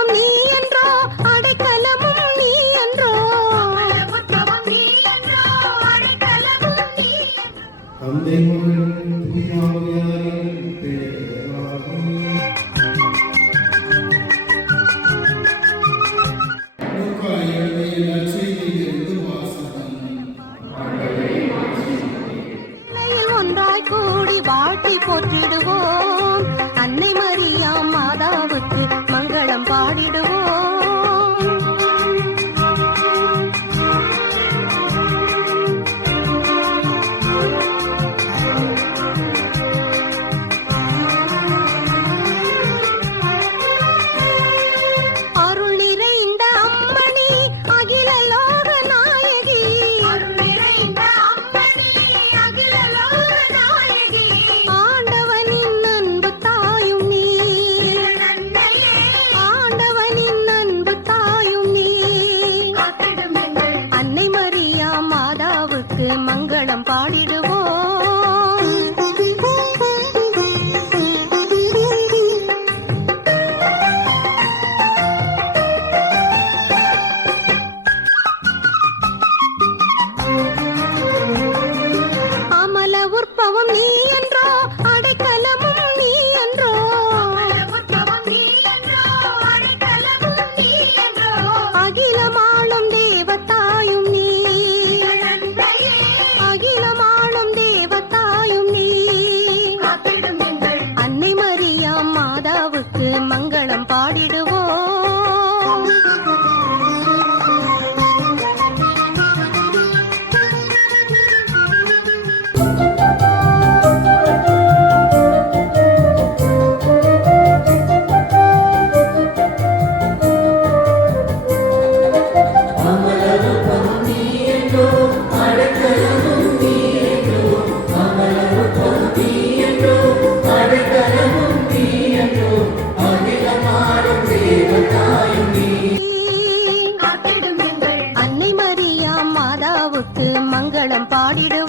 உற்பவம் நீ என்றோ, அடைக்கலமும் நீ என்றோ. தந்தை மகன் தூய ஆவியாரின் பெயராலே. லூக்கா எழுதிய நற்செய்தியிலிருந்து வாசகம். ஒன்றாய் கூடி வாழ்த்தி போற்றிடுவோம், அன்னை மரியா மாதாவுக்கு மங்களம் பாடிடுவோம். அருள் நிறைந்த அம்மணி, அகில லோக நாயகி. ஆண்டவனின் அன்பு தாயும் நீ, ஆண்டவனின் அன்பு தாயும் நீ. அன்னை மரியா மாதாவுக்கு மங்களம் பாடிடுவோம். அமல உற்பவம் நீ என்றோ, அடைக்கலமும் நீ என்றோ. அகிலமாளும் தேவதாயும் நீ, அகிலமாளும் தேவதாயும் நீ. அன்னை மரியா மாதாவுக்கு மங்களம் பாடிடுவோம். அன்னை மரியா மாதாவுக்கு மங்களம் பாடிடு.